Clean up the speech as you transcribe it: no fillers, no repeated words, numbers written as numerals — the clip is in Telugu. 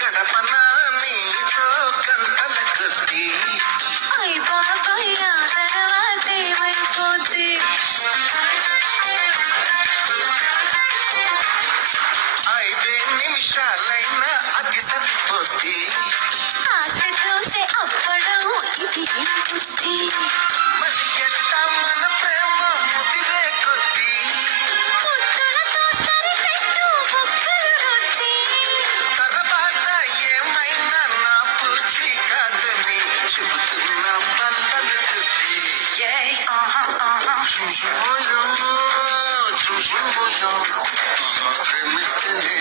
గడపన నీతో గంటల కొద్దీ అయ్ బాబాయ్ ఆ తర్వాత ఏమైపోద్ది? 5 నిమిషాలైనా అది సరిపోద్ది. ఆశ చూసే అప్పడం ఇది ఏం బుద్ధి? మరి ఎట్టా మన ప్రేమ ముదిరే కొద్దీ ముద్దులతో సరిపెట్టు బుగ్గలు రుద్ది. తర్వాత ఏమైనా నా పూచి కాదని చెబుతున్నా పల్లలు కొద్దీ. చుంచుమోయో చుంచుమోయో ప్రేమిస్తేనే